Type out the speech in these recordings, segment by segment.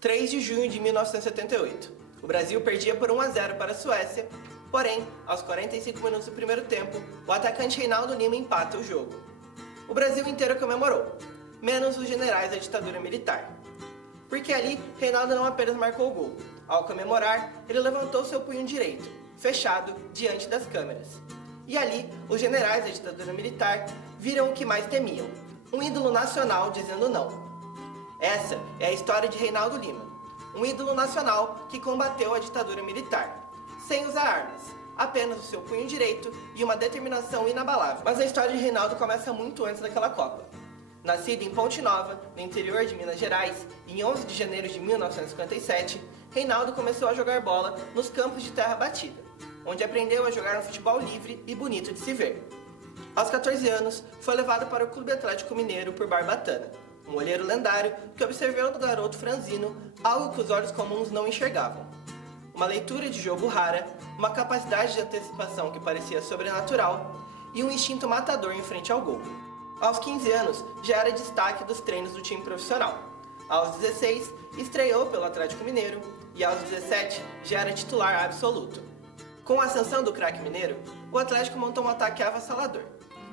3 de junho de 1978. O Brasil perdia por 1-0 para a Suécia, porém, aos 45 minutos do primeiro tempo, o atacante Reinaldo Lima empata o jogo. O Brasil inteiro comemorou, menos os generais da ditadura militar. Porque ali, Reinaldo não apenas marcou o gol. Ao comemorar, ele levantou seu punho direito, fechado, diante das câmeras. E ali, os generais da ditadura militar viram o que mais temiam, um ídolo nacional dizendo não. Essa é a história de Reinaldo Lima, um ídolo nacional que combateu a ditadura militar, sem usar armas, apenas o seu punho direito e uma determinação inabalável. Mas a história de Reinaldo começa muito antes daquela Copa. Nascido em Ponte Nova, no interior de Minas Gerais, em 11 de janeiro de 1957, Reinaldo começou a jogar bola nos campos de terra batida, onde aprendeu a jogar um futebol livre e bonito de se ver. Aos 14 anos, foi levado para o Clube Atlético Mineiro por Barbatana, um olheiro lendário que observou no garoto franzino algo que os olhos comuns não enxergavam. Uma leitura de jogo rara, uma capacidade de antecipação que parecia sobrenatural e um instinto matador em frente ao gol. Aos 15 anos, já era destaque dos treinos do time profissional. Aos 16, estreou pelo Atlético Mineiro e aos 17, já era titular absoluto. Com a ascensão do craque mineiro, o Atlético montou um ataque avassalador.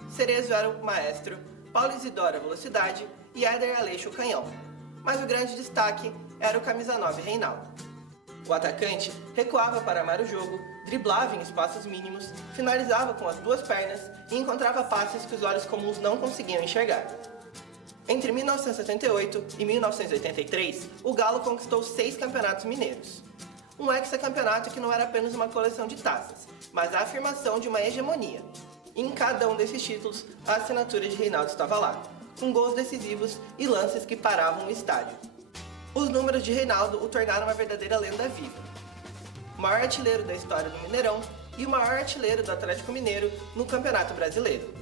Cerezo era o maestro, Paulo Isidoro a velocidade e Éder Aleixo o canhão. Mas o grande destaque era o camisa 9 Reinaldo. O atacante recuava para armar o jogo, driblava em espaços mínimos, finalizava com as duas pernas e encontrava passes que os olhos comuns não conseguiam enxergar. Entre 1978 e 1983, o Galo conquistou 6 campeonatos mineiros. Um hexacampeonato que não era apenas uma coleção de taças, mas a afirmação de uma hegemonia. E em cada um desses títulos, a assinatura de Reinaldo estava lá, com gols decisivos e lances que paravam o estádio. Os números de Reinaldo o tornaram uma verdadeira lenda viva. O maior artilheiro da história do Mineirão e o maior artilheiro do Atlético Mineiro no Campeonato Brasileiro.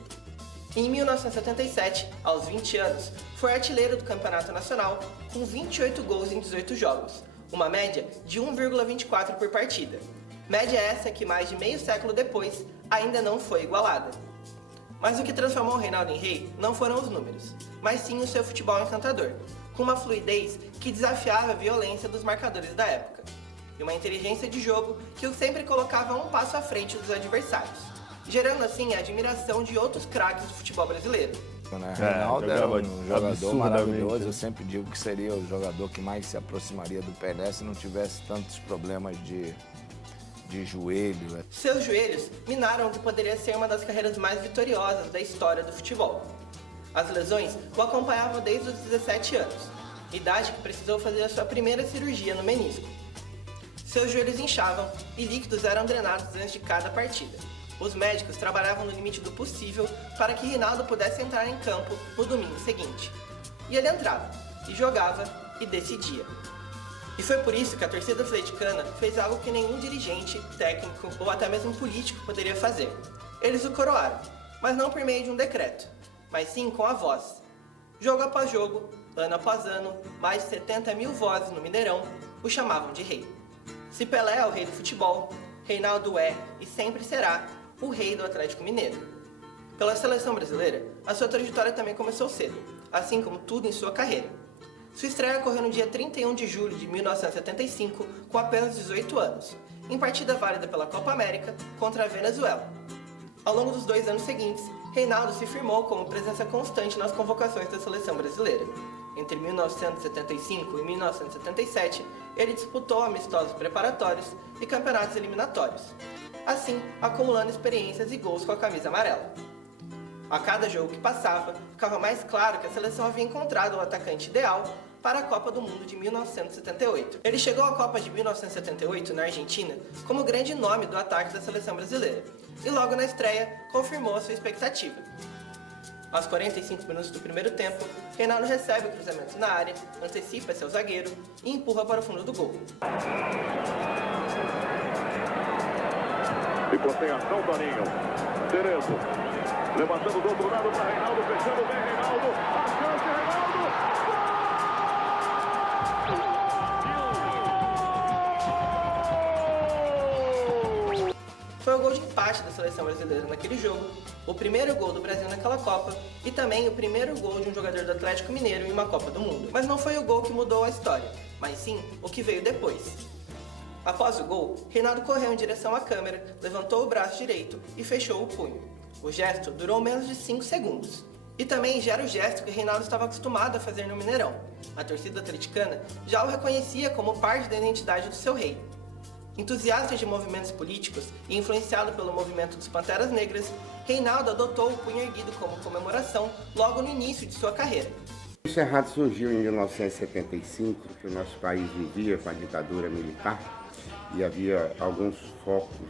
Em 1977, aos 20 anos, foi artilheiro do Campeonato Nacional com 28 gols em 18 jogos, uma média de 1,24 por partida. Média essa que mais de meio século depois ainda não foi igualada. Mas o que transformou o Reinaldo em rei não foram os números, mas sim o seu futebol encantador, com uma fluidez que desafiava a violência dos marcadores da época, e uma inteligência de jogo que o sempre colocava um passo à frente dos adversários, gerando assim a admiração de outros craques do futebol brasileiro. Reinaldo era um jogador maravilhoso, eu sempre digo que seria o jogador que mais se aproximaria do Pelé se não tivesse tantos problemas de joelho. Seus joelhos minaram o que poderia ser uma das carreiras mais vitoriosas da história do futebol. As lesões o acompanhavam desde os 17 anos, idade que precisou fazer a sua primeira cirurgia no menisco. Seus joelhos inchavam e líquidos eram drenados antes de cada partida. Os médicos trabalhavam no limite do possível para que Reinaldo pudesse entrar em campo no domingo seguinte. E ele entrava, e jogava, e decidia. E foi por isso que a torcida atleticana fez algo que nenhum dirigente, técnico ou até mesmo político poderia fazer. Eles o coroaram, mas não por meio de um decreto, mas sim com a voz. Jogo após jogo, ano após ano, mais de 70 mil vozes no Mineirão o chamavam de rei. Se Pelé é o rei do futebol, Reinaldo é e sempre será o rei do Atlético Mineiro. Pela seleção brasileira, a sua trajetória também começou cedo, assim como tudo em sua carreira. Sua estreia ocorreu no dia 31 de julho de 1975, com apenas 18 anos, em partida válida pela Copa América contra a Venezuela. Ao longo dos 2 anos seguintes, Reinaldo se firmou como presença constante nas convocações da seleção brasileira. Entre 1975 e 1977, ele disputou amistosos preparatórios e campeonatos eliminatórios, assim acumulando experiências e gols com a camisa amarela. A cada jogo que passava, ficava mais claro que a seleção havia encontrado o atacante ideal para a Copa do Mundo de 1978. Ele chegou à Copa de 1978 na Argentina como o grande nome do ataque da seleção brasileira e logo na estreia confirmou a sua expectativa. Aos 45 minutos do primeiro tempo, Reinaldo recebe o cruzamento na área, antecipa seu zagueiro e empurra para o fundo do gol. E por ação, Toninho. Cerezo. Levantando do outro lado para Reinaldo, fechando bem Reinaldo. A chance, Reinaldo! Foi o gol de empate da seleção brasileira naquele jogo o primeiro gol do Brasil naquela Copa e também o primeiro gol de um jogador do Atlético Mineiro em uma Copa do Mundo. Mas não foi o gol que mudou a história, mas sim o que veio depois. Após o gol, Reinaldo correu em direção à câmera, levantou o braço direito e fechou o punho. O gesto durou menos de 5 segundos. E também já era o gesto que Reinaldo estava acostumado a fazer no Mineirão. A torcida atleticana já o reconhecia como parte da identidade do seu rei. Entusiasta de movimentos políticos e influenciado pelo movimento dos Panteras Negras, Reinaldo adotou o punho erguido como comemoração logo no início de sua carreira. O Cerrado surgiu em 1975, que o nosso país vivia com a ditadura militar e havia alguns focos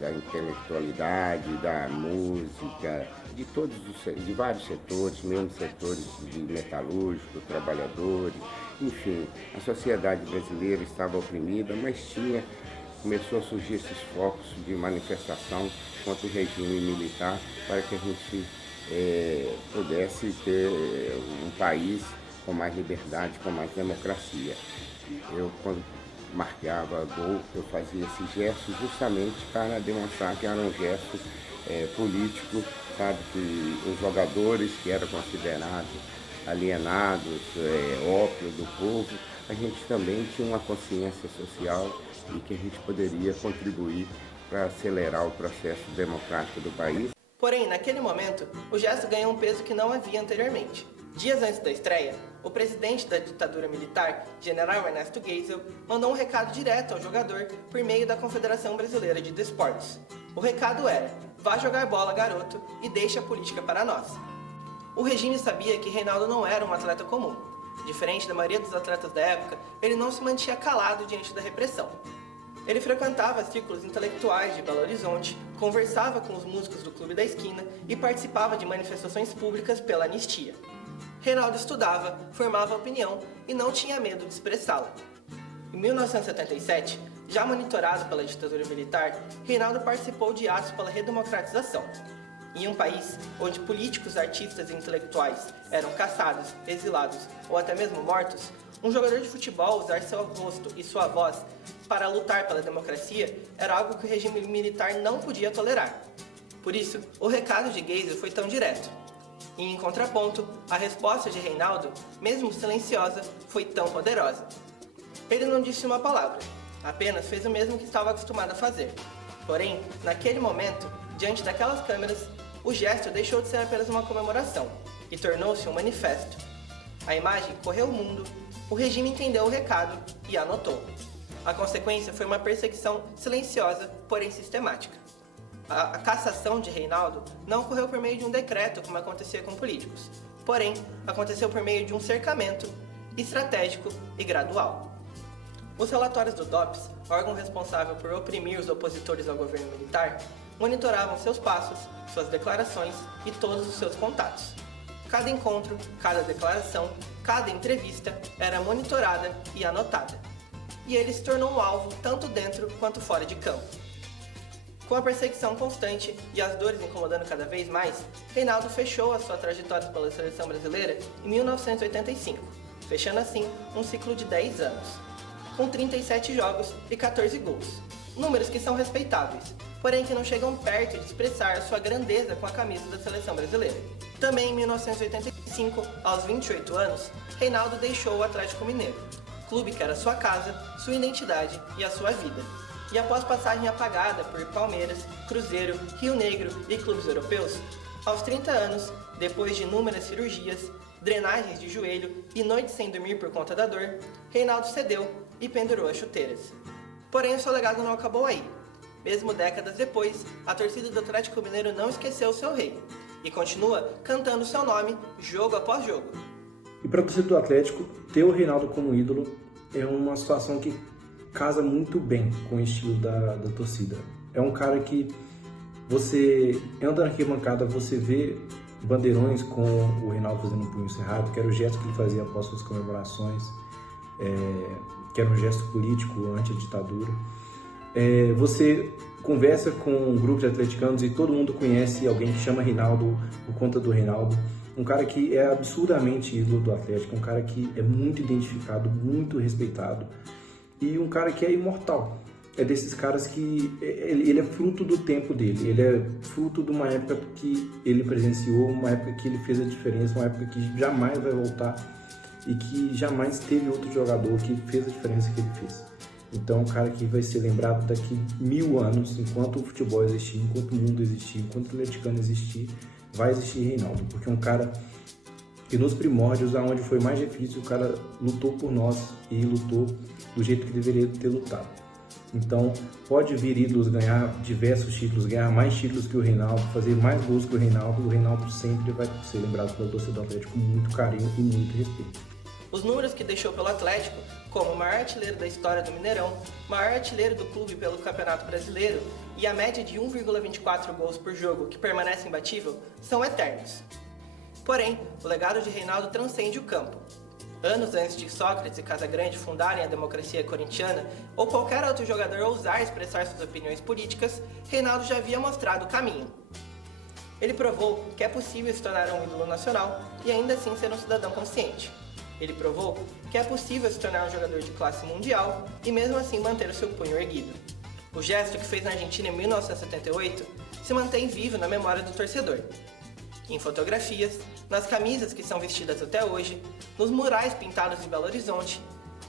da intelectualidade, da música, de vários setores, mesmo setores de metalúrgicos, trabalhadores, enfim, a sociedade brasileira estava oprimida, mas começou a surgir esses focos de manifestação contra o regime militar para que a gente pudesse ter um país com mais liberdade, com mais democracia. Eu, quando marcava gol, eu fazia esse gesto justamente para demonstrar que era um gesto político, sabe, que os jogadores que eram considerados alienados, ópio do povo, a gente também tinha uma consciência social e que a gente poderia contribuir para acelerar o processo democrático do país. Porém, naquele momento, o gesto ganhou um peso que não havia anteriormente. Dias antes da estreia, o presidente da ditadura militar, General Ernesto Geisel, mandou um recado direto ao jogador por meio da Confederação Brasileira de Desportos. O recado era: vá jogar bola, garoto, e deixe a política para nós. O regime sabia que Reinaldo não era um atleta comum. Diferente da maioria dos atletas da época, ele não se mantinha calado diante da repressão. Ele frequentava círculos intelectuais de Belo Horizonte, conversava com os músicos do Clube da Esquina e participava de manifestações públicas pela anistia. Reinaldo estudava, formava opinião e não tinha medo de expressá-la. Em 1977, já monitorado pela ditadura militar, Reinaldo participou de atos pela redemocratização. Em um país onde políticos, artistas e intelectuais eram caçados, exilados ou até mesmo mortos, um jogador de futebol usar seu rosto e sua voz para lutar pela democracia era algo que o regime militar não podia tolerar. Por isso, o recado de Geisel foi tão direto. E, em contraponto, a resposta de Reinaldo, mesmo silenciosa, foi tão poderosa. Ele não disse uma palavra, apenas fez o mesmo que estava acostumado a fazer. Porém, naquele momento, diante daquelas câmeras, o gesto deixou de ser apenas uma comemoração e tornou-se um manifesto. A imagem correu o mundo, o regime entendeu o recado e anotou. A consequência foi uma perseguição silenciosa, porém sistemática. A cassação de Reinaldo não ocorreu por meio de um decreto, como acontecia com políticos. Porém, aconteceu por meio de um cercamento estratégico e gradual. Os relatórios do DOPS, órgão responsável por oprimir os opositores ao governo militar, monitoravam seus passos, suas declarações e todos os seus contatos. Cada encontro, cada declaração, cada entrevista era monitorada e anotada. E ele se tornou um alvo tanto dentro quanto fora de campo. Com a perseguição constante e as dores incomodando cada vez mais, Reinaldo fechou a sua trajetória pela seleção brasileira em 1985, fechando assim um ciclo de 10 anos, com 37 jogos e 14 gols. Números que são respeitáveis, porém que não chegam perto de expressar sua grandeza com a camisa da seleção brasileira. Também em 1985, aos 28 anos, Reinaldo deixou o Atlético Mineiro, clube que era sua casa, sua identidade e a sua vida. E após passagem apagada por Palmeiras, Cruzeiro, Rio Negro e clubes europeus, aos 30 anos, depois de inúmeras cirurgias, drenagens de joelho e noites sem dormir por conta da dor, Reinaldo cedeu e pendurou as chuteiras. Porém, o seu legado não acabou aí. Mesmo décadas depois, a torcida do Atlético Mineiro não esqueceu o seu rei e continua cantando seu nome jogo após jogo. E para a torcida do Atlético, ter o Reinaldo como ídolo é uma situação que casa muito bem com o estilo da torcida. É um cara que você anda na arquibancada, você vê bandeirões com o Reinaldo fazendo um punho cerrado, que era o gesto que ele fazia após suas comemorações, que era um gesto político ante a ditadura. Você conversa com um grupo de atleticanos e todo mundo conhece alguém que chama Reinaldo por conta do Reinaldo. Um cara que é absurdamente ídolo do Atlético, um cara que é muito identificado, muito respeitado e um cara que é imortal. é desses caras que ele é fruto do tempo dele, ele é fruto de uma época que ele presenciou, uma época que ele fez a diferença, uma época que jamais vai voltar e que jamais teve outro jogador que fez a diferença que ele fez. Então é um cara que vai ser lembrado daqui 1000 anos, enquanto o futebol existir, enquanto o mundo existir, enquanto o atleticano existir, vai existir Reinaldo, porque é um cara que nos primórdios, aonde foi mais difícil, o cara lutou por nós e lutou do jeito que deveria ter lutado. Então, pode vir ídolos ganhar diversos títulos, ganhar mais títulos que o Reinaldo, fazer mais gols que o Reinaldo sempre vai ser lembrado pelo torcedor do Atlético com muito carinho e muito respeito. Os números que deixou pelo Atlético, como o maior artilheiro da história do Mineirão, maior artilheiro do clube pelo Campeonato Brasileiro e a média de 1,24 gols por jogo, que permanece imbatível, são eternos. Porém, o legado de Reinaldo transcende o campo. Anos antes de Sócrates e Casagrande fundarem a democracia corintiana, ou qualquer outro jogador ousar expressar suas opiniões políticas, Reinaldo já havia mostrado o caminho. Ele provou que é possível se tornar um ídolo nacional e ainda assim ser um cidadão consciente. Ele provou que é possível se tornar um jogador de classe mundial e mesmo assim manter o seu punho erguido. O gesto que fez na Argentina em 1978 se mantém vivo na memória do torcedor. Em fotografias, nas camisas que são vestidas até hoje, nos murais pintados em Belo Horizonte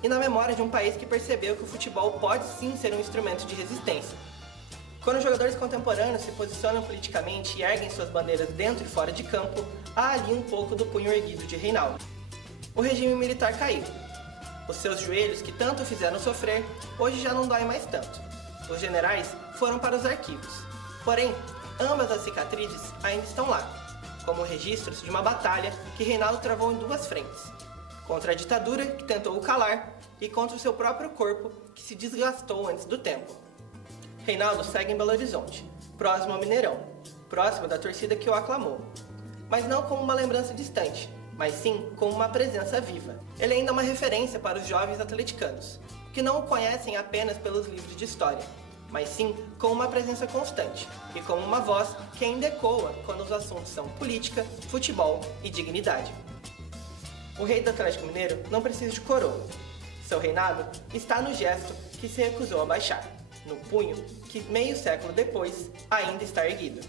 e na memória de um país que percebeu que o futebol pode sim ser um instrumento de resistência. Quando jogadores contemporâneos se posicionam politicamente e erguem suas bandeiras dentro e fora de campo, há ali um pouco do punho erguido de Reinaldo. O regime militar caiu. Os seus joelhos, que tanto o fizeram sofrer, hoje já não doem mais tanto. Os generais foram para os arquivos. Porém, ambas as cicatrizes ainda estão lá, como registros de uma batalha que Reinaldo travou em duas frentes. Contra a ditadura, que tentou o calar, e contra o seu próprio corpo, que se desgastou antes do tempo. Reinaldo segue em Belo Horizonte, próximo ao Mineirão, próximo da torcida que o aclamou. Mas não como uma lembrança distante, mas sim como uma presença viva. Ele ainda é uma referência para os jovens atleticanos, que não o conhecem apenas pelos livros de história, mas sim como uma presença constante e como uma voz que ainda ecoa quando os assuntos são política, futebol e dignidade. O rei do Atlético Mineiro não precisa de coroa. Seu reinado está no gesto que se recusou a baixar, no punho que meio século depois ainda está erguido.